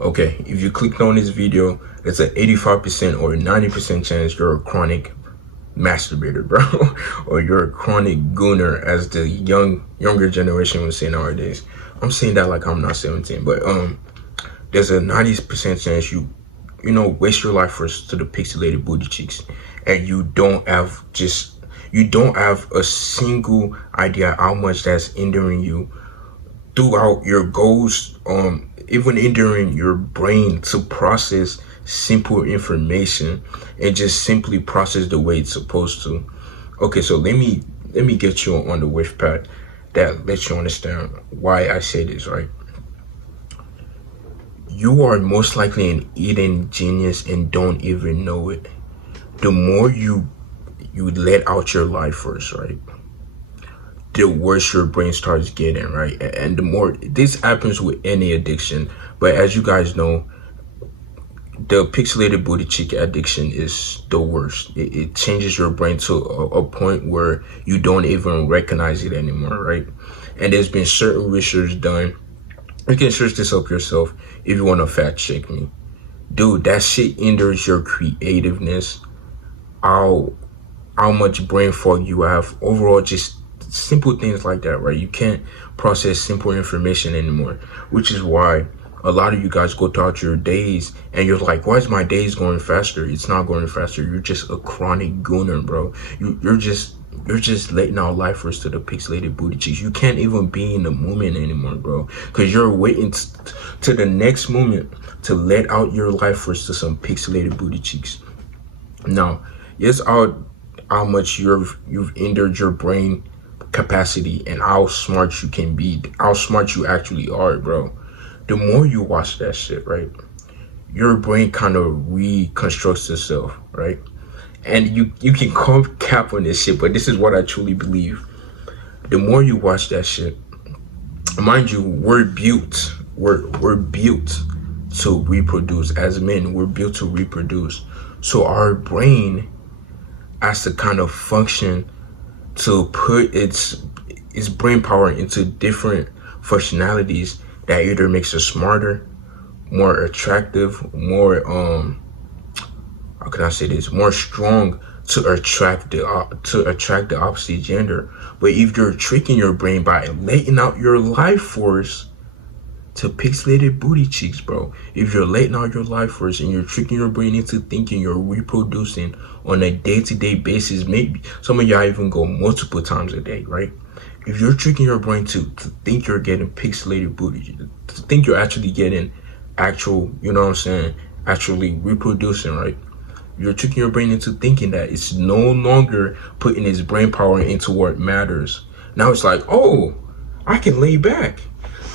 Okay, if you clicked on this video, there's an 85% or 90% chance you're a chronic masturbator, bro, or you're a chronic gooner, as the younger generation would say nowadays. I'm saying that like I'm not 17, but there's a 90% chance you waste your life first to the pixelated booty cheeks, and you don't have a single idea how much that's hindering you throughout your goals, even hindering your brain to process simple information and just simply process the way it's supposed to. Okay, so let me get you on the wave path that lets you understand why I say this, right? You are most likely an eating genius and don't even know it. The more you let out your life first, right, the worse your brain starts getting, right? And the more this happens with any addiction, but as you guys know, the pixelated booty cheek addiction is the worst. It changes your brain to a point where you don't even recognize it anymore, right? And there's been certain research done. You can search this up yourself if you want to fact check me. Dude, that shit hinders your creativeness, how how much brain fog you have overall, just simple things like that, right? You can't process simple information anymore, which is why a lot of you guys go throughout your days and you're like, why is my days going faster? It's not going faster. You're just a chronic gooner, bro. You're just letting out lifers to the pixelated booty cheeks. You can't even be in the moment anymore, bro, because you're waiting to the next moment to let out your lifers to some pixelated booty cheeks. Now, yes, how much you've hindered your brain capacity and how smart you can be, how smart you actually are, bro. The more you watch that shit, right, your brain kind of reconstructs itself, right? And you can call cap on this shit, but this is what I truly believe. The more you watch that shit, mind you, we're built to reproduce. As men, we're built to reproduce. So our brain has to kind of function to put its brain power into different functionalities that either makes us smarter, more attractive, more how can I say this, more strong to attract the opposite gender. But if you're tricking your brain by letting out your life force to pixelated booty cheeks, bro, if you're letting out your life force and you're tricking your brain into thinking you're reproducing on a day-to-day basis, maybe some of y'all even go multiple times a day, right? If you're tricking your brain to think you're getting pixelated booty, to think you're actually getting actual, you know what I'm saying, actually reproducing, right? You're tricking your brain into thinking that it's no longer putting its brain power into what matters. Now it's like, oh, I can lay back.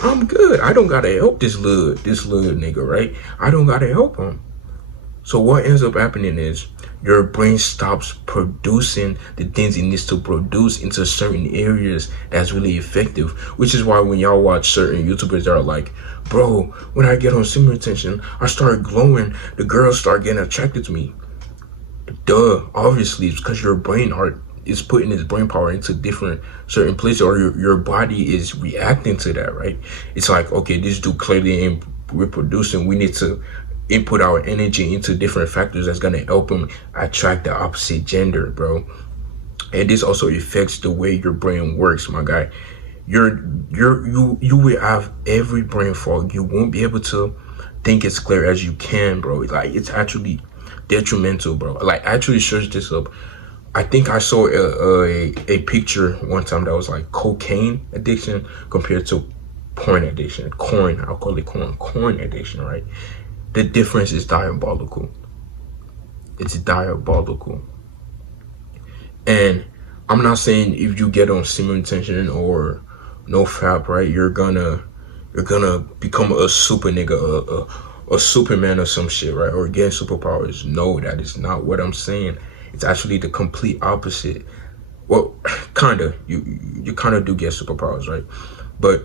I'm good. I don't gotta help this little nigga, right? I don't gotta help him. So what ends up happening is your brain stops producing the things it needs to produce into certain areas that's really effective. Which is why when y'all watch certain YouTubers that are like, bro, when I get on similar attention, I start glowing, the girls start getting attracted to me. Duh, obviously it's because your brain is putting its brain power into different certain places, or your body is reacting to that, right? It's like, okay, this dude clearly ain't reproducing. We need to input our energy into different factors that's gonna help him attract the opposite gender, bro. And this also affects the way your brain works, my guy. You will have every brain fog. You won't be able to think as clear as you can, bro. Like, it's actually detrimental, bro. Like, I actually searched this up. I think I saw a picture one time that was like cocaine addiction compared to porn addiction. I'll call it corn addiction, right? The difference is diabolical. It's diabolical. And I'm not saying if you get on similar tension or no fap, right, you're gonna become a super nigga, a Superman or some shit, right? Or get superpowers. No, that is not what I'm saying. It's actually the complete opposite. Well, kinda. You kinda do get superpowers, right? But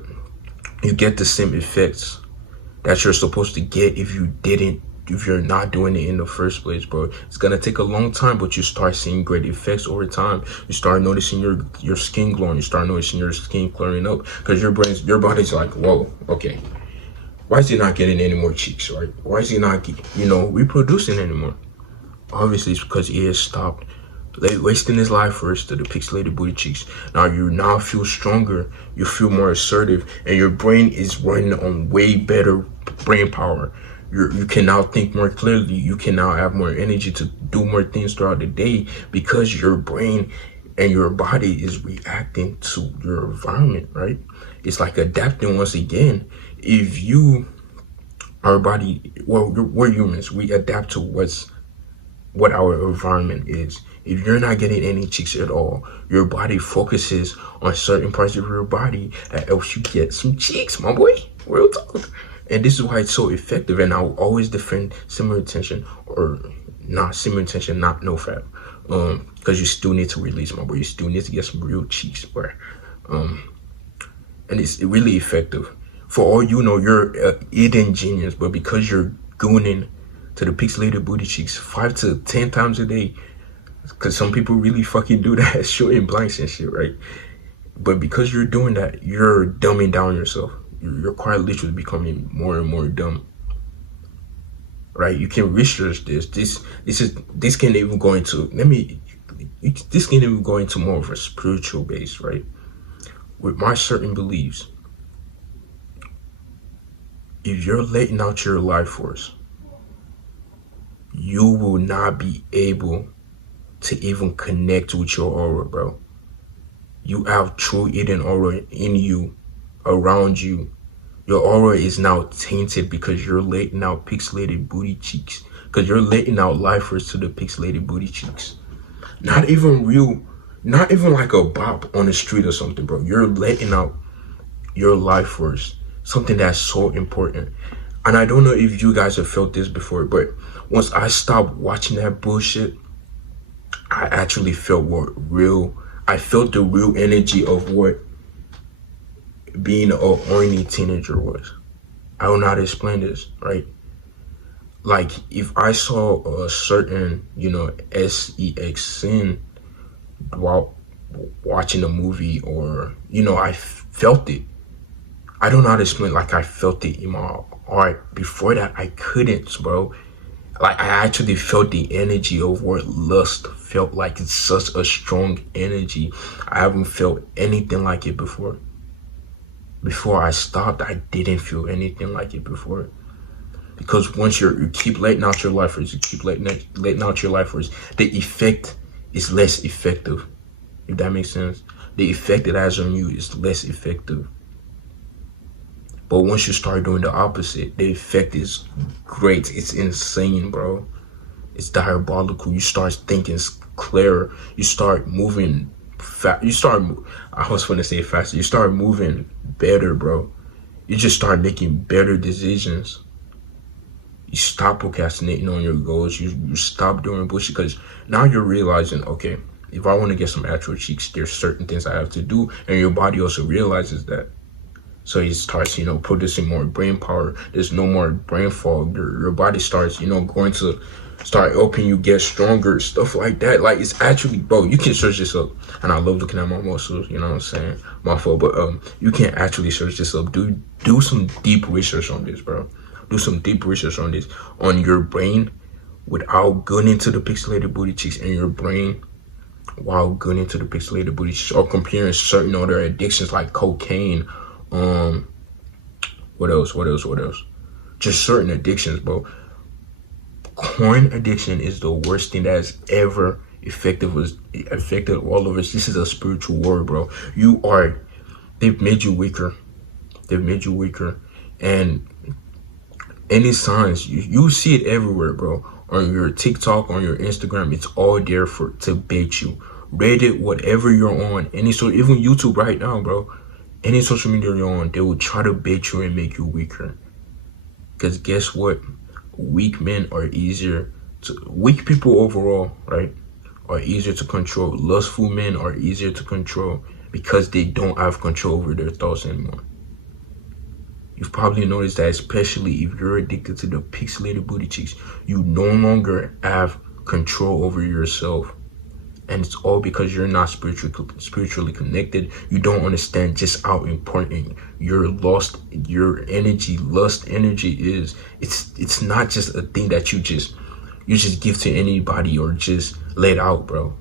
you get the same effects that you're supposed to get if you're not doing it in the first place, bro. It's gonna take a long time, but you start seeing great effects over time. You start noticing your skin glowing. You start noticing your skin clearing up because your body's like, whoa, okay, Why is he not getting any more cheeks, right? Why is he not, reproducing anymore? Obviously, it's because he has stopped wasting his life first to the pixelated booty cheeks. Now you now feel stronger, you feel more assertive, and your brain is running on way better brain power. You can now think more clearly. You can now have more energy to do more things throughout the day because your brain and your body is reacting to your environment, right? It's like adapting once again. If you, our body, well, we're humans. We adapt to what our environment is. If you're not getting any cheeks at all, your body focuses on certain parts of your body that helps you get some cheeks, my boy. Real talk. And this is why it's so effective. And I'll always defend similar tension, or not similar tension, not no fat. Because you still need to release, my boy. You still need to get some real cheeks, bro. And it's really effective. For all you know, you're an eating genius, but because you're gooning to the pixelated booty cheeks 5 to 10 times a day, because some people really fucking do that, shooting blanks and shit, right? But because you're doing that, you're dumbing down yourself. You're quite literally becoming more and more dumb, right? You can research this. This can even go into this can even go into more of a spiritual base, right? With my certain beliefs, if you're letting out your life force, you will not be able to even connect with your aura, bro. You have true Eden aura in you, around you. Your aura is now tainted because you're letting out pixelated booty cheeks. Because you're letting out lifers to the pixelated booty cheeks. Not even real, not even like a bop on the street or something, bro. You're letting out your life force. Something that's so important. And I don't know if you guys have felt this before, but once I stopped watching that bullshit, I actually felt I felt the real energy of what being a horny teenager was. I don't know how to explain this, right? Like, if I saw a certain, sex sin while watching a movie, or, I felt it. I don't know how to explain, like, I felt it in my heart. Before that, I couldn't, bro. Like, I actually felt the energy of what lust felt like. It's such a strong energy. I haven't felt anything like it before. Before I stopped, I didn't feel anything like it before. Because once you keep letting out your lifers, the effect is less effective. If that makes sense. The effect it has on you is less effective. But once you start doing the opposite, the effect is great. It's insane, bro. It's diabolical. You start thinking clearer. You start moving I was going to say faster. You start moving better, bro. You just start making better decisions. You stop procrastinating on your goals. You stop doing bullshit, because now you're realizing, okay, if I want to get some actual cheeks, there's certain things I have to do. And your body also realizes that. So it starts, producing more brain power. There's no more brain fog. Your body starts, going to start helping you get stronger, stuff like that. Like, it's actually, bro, you can search this up. And I love looking at my muscles, you know what I'm saying? My fault, but you can actually search this up. Do some deep research on this, bro. Do some deep research on this, on your brain, without going into the pixelated booty cheeks, and your brain while going into the pixelated booty cheeks, or comparing certain other addictions like cocaine. What else? Just certain addictions, bro. Porn addiction is the worst thing that has ever affected all of us. This is a spiritual war, bro. They've made you weaker. And any signs, you see it everywhere, bro. On your TikTok, on your Instagram, it's all there to bait you. Reddit, whatever you're on, even YouTube right now, bro. Any social media you're on, they will try to bait you and make you weaker. Because guess what? Weak people overall, right, are easier to control. Lustful men are easier to control because they don't have control over their thoughts anymore. You've probably noticed that, especially if you're addicted to the pixelated booty cheeks, you no longer have control over yourself. And it's all because you're not spiritually connected. You don't understand just how important your energy, lust energy is. It's not just a thing that you just give to anybody or just let out, bro.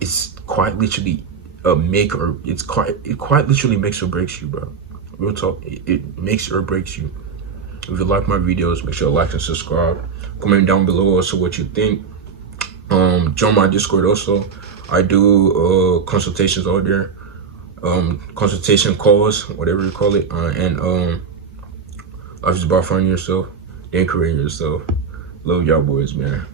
It's quite literally it quite literally makes or breaks you, bro. Real talk, it makes or breaks you. If you like my videos, make sure to like and subscribe. Comment down below also what you think. Join my Discord also. I do consultations out there. Consultation calls, whatever you call it. And life is about finding yourself, then creating yourself. Love y'all boys, man.